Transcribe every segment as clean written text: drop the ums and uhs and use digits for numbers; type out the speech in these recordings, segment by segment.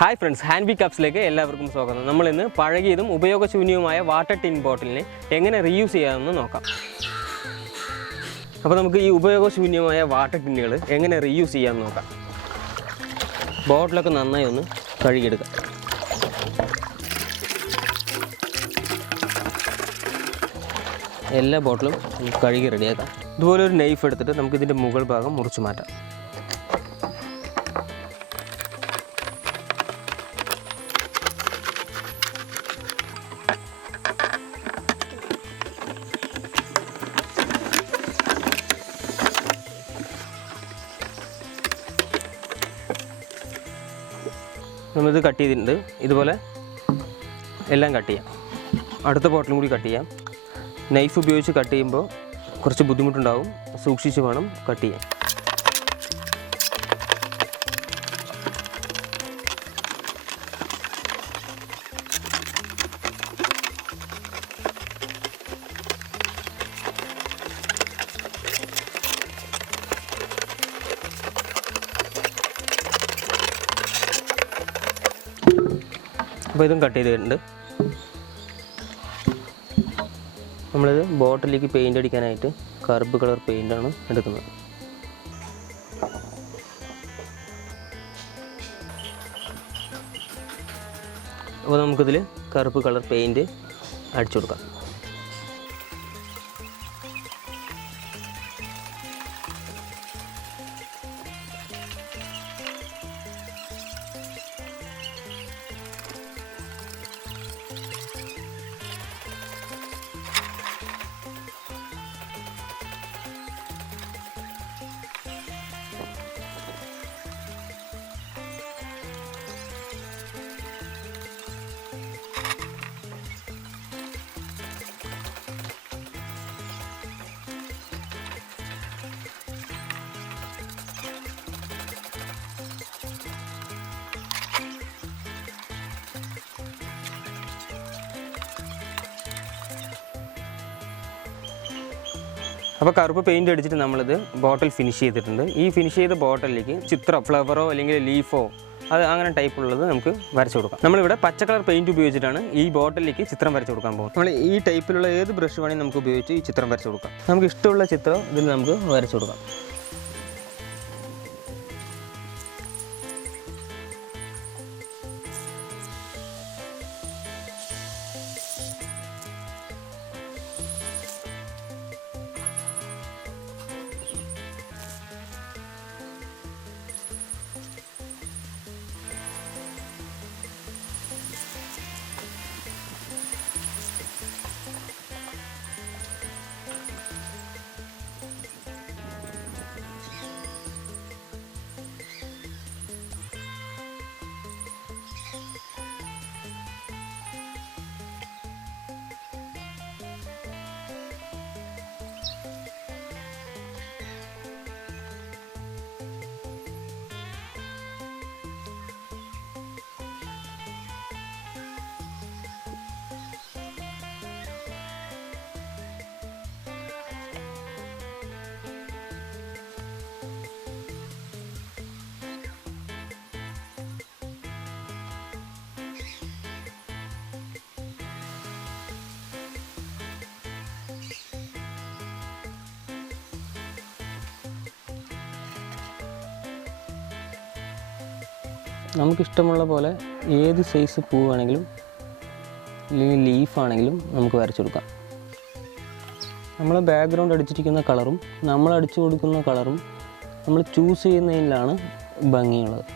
Hi friends, hand B കപ്സിലേക്ക് എല്ലാവർക്കും സ്വാഗതം. നമ്മളിന്ന് പഴകിയതും ഉപയോഗശൂന്യവുമായ വാട്ടർ ടിൻ ബോട്ടിലിനെ എങ്ങനെ റീയൂസ് ചെയ്യാമെന്ന് നോക്കാം. അപ്പോൾ നമുക്ക് ഈ ഉപയോഗശൂന്യമായ വാട്ടർ ടിന്നുകൾ എങ്ങനെ റീയൂസ് ചെയ്യാമെന്ന് നോക്കാം. ബോട്ടിലൊക്കെ നന്നായി ഒന്ന് കഴുകിയെടുക്കാം. എല്ലാ ബോട്ടിലും കഴുകി റെഡിയാക്കാം. ഇതുപോലെ ഒരു നൈഫ് എടുത്തിട്ട് നമുക്കിതിൻ്റെ മുകൾ ഭാഗം മുറിച്ച് മാറ്റാം. നമ്മളിത് കട്ട് ചെയ്തിട്ടുണ്ട്. ഇതുപോലെ എല്ലാം കട്ട് ചെയ്യാം. അടുത്ത ബോട്ടിലും കൂടി കട്ട് ചെയ്യാം. നൈഫ് ഉപയോഗിച്ച് കട്ട് ചെയ്യുമ്പോൾ കുറച്ച് ബുദ്ധിമുട്ടുണ്ടാവും, സൂക്ഷിച്ച് വേണം കട്ട് ചെയ്യാൻ. അപ്പോൾ ഇതും കട്ട് ചെയ്തിട്ടുണ്ട്. നമ്മളിത് ബോട്ടിലേക്ക് പെയിൻ്റ് അടിക്കാനായിട്ട് കറുപ്പ് കളർ പെയിൻ്റാണ് എടുക്കുന്നത്. അപ്പോൾ നമുക്കിതിൽ കറുപ്പ് കളർ പെയിൻറ്റ് അടിച്ചു കൊടുക്കാം. അപ്പോൾ കറുപ്പ് പെയിൻറ്റ് അടിച്ചിട്ട് നമ്മളിത് ബോട്ടിൽ ഫിനിഷ് ചെയ്തിട്ടുണ്ട്. ഈ ഫിനിഷ് ചെയ്ത ബോട്ടിലേക്ക് ചിത്രം, ഫ്ലവറോ അല്ലെങ്കിൽ ലീഫോ അങ്ങനെ ടൈപ്പുള്ളത് നമുക്ക് വരച്ചു കൊടുക്കാം. നമ്മളിവിടെ പച്ച കളർ പെയിൻറ്റ് ഉപയോഗിച്ചിട്ടാണ് ഈ ബോട്ടിലേക്ക് ചിത്രം വരച്ചു കൊടുക്കാൻ പോകുന്നത്. നമ്മൾ ഈ ടൈപ്പിലുള്ള ഏത് ബ്രഷ് വേണമെങ്കിൽ നമുക്ക് ഉപയോഗിച്ച് ഈ ചിത്രം വരച്ചു കൊടുക്കാം. നമുക്ക് ഇഷ്ടമുള്ള ചിത്രം ഇതിൽ നമുക്ക് വരച്ചു കൊടുക്കാം. നമുക്കിഷ്ടമുള്ള പോലെ ഏത് സൈസ് പൂവാണെങ്കിലും അല്ലെങ്കിൽ ലീഫാണെങ്കിലും നമുക്ക് വരച്ചു കൊടുക്കാം. നമ്മൾ ബാക്ക്ഗ്രൗണ്ട് അടിച്ചിരിക്കുന്ന കളറും നമ്മൾ അടിച്ചു കൊടുക്കുന്ന കളറും നമ്മൾ ചൂസ് ചെയ്യുന്നതിലാണ് ഭംഗിയുള്ളത്.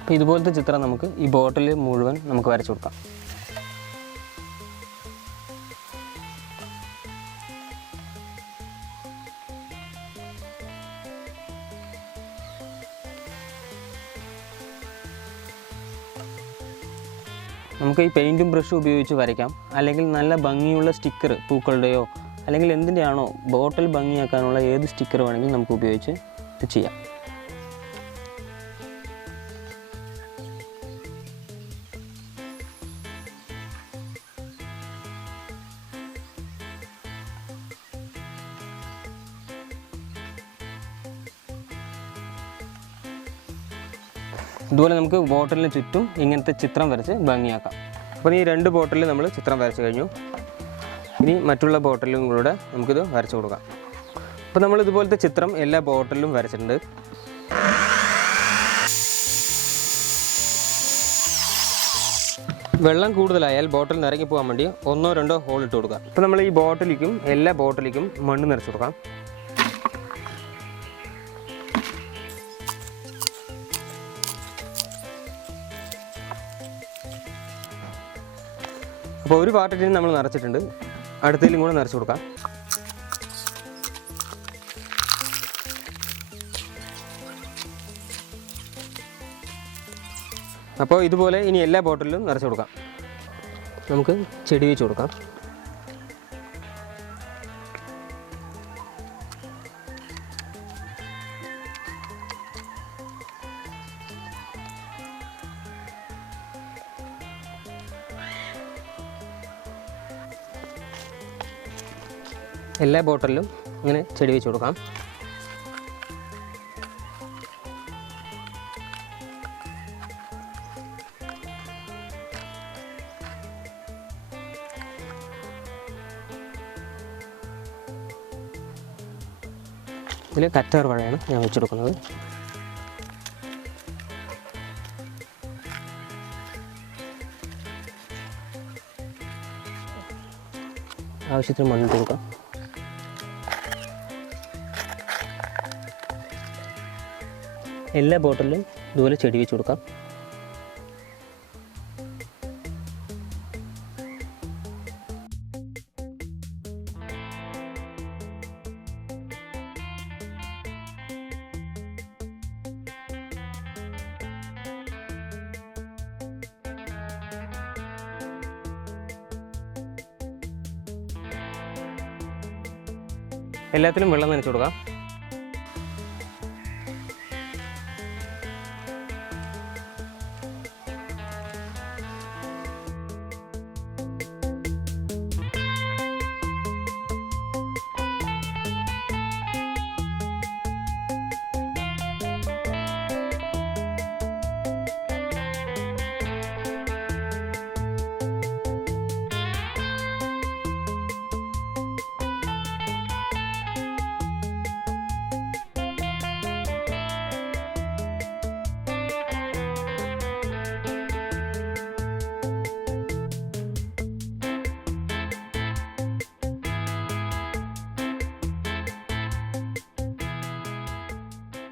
അപ്പോൾ ഇതുപോലത്തെ ചിത്രം നമുക്ക് ഈ ബോട്ടിൽ മുഴുവൻ നമുക്ക് വരച്ചു കൊടുക്കാം. നമുക്ക് ഈ പെയിൻറ്റും ബ്രഷും ഉപയോഗിച്ച് വരയ്ക്കാം, അല്ലെങ്കിൽ നല്ല ഭംഗിയുള്ള സ്റ്റിക്കർ പൂക്കളുടെയോ അല്ലെങ്കിൽ എന്തിൻ്റെയാണോ ബോട്ടിൽ ഭംഗിയാക്കാനുള്ള ഏത് സ്റ്റിക്കർ വേണമെങ്കിലും നമുക്ക് ഉപയോഗിച്ച് ഇത് ചെയ്യാം. ഇതുപോലെ നമുക്ക് ബോട്ടിലിന് ചുറ്റും ഇങ്ങനത്തെ ചിത്രം വരച്ച് ഭംഗിയാക്കാം. അപ്പോൾ ഈ 2 ബോട്ടിൽ നമ്മൾ ചിത്രം വരച്ച് കഴിഞ്ഞു. ഇനി മറ്റുള്ള ബോട്ടിലും കൂടെ നമുക്കിത് വരച്ച് കൊടുക്കാം. അപ്പോൾ നമ്മൾ ഇതുപോലത്തെ ചിത്രം എല്ലാ ബോട്ടിലും വരച്ചിട്ടുണ്ട്. വെള്ളം കൂടുതലായാൽ ബോട്ടിൽ നിറങ്ങി പോകാൻ വേണ്ടി 1 or 2 ഹോൾ ഇട്ട് കൊടുക്കുക. അപ്പോൾ നമ്മൾ ഈ ബോട്ടിലേക്കും എല്ലാ ബോട്ടിലേക്കും മണ്ണ് നിറച്ച് കൊടുക്കാം. അപ്പോൾ ഒരു പാത്രത്തിൽ നമ്മൾ നിറച്ചിട്ടുണ്ട്, അടുത്തതിലും കൂടെ നിറച്ച് കൊടുക്കാം. അപ്പോൾ ഇതുപോലെ ഇനി എല്ലാ ബോട്ടിലും നിറച്ച് കൊടുക്കാം. നമുക്ക് ചെടി വെച്ച് കൊടുക്കാം. എല്ലാ ബോട്ടിലും ഇങ്ങനെ ചെടി വെച്ച് കൊടുക്കാം. ഇതിൽ കറ്റാർ വാഴയാണ് ഞാൻ വെച്ചെടുക്കുന്നത്. ആവശ്യത്തിന് മണ്ണിട്ട് കൊടുക്കാം. എല്ലാ ബോട്ടിലും ഇതുപോലെ ചെടി വെച്ച് കൊടുക്കാം. എല്ലാത്തിലും വെള്ളം നനച്ച് കൊടുക്കാം.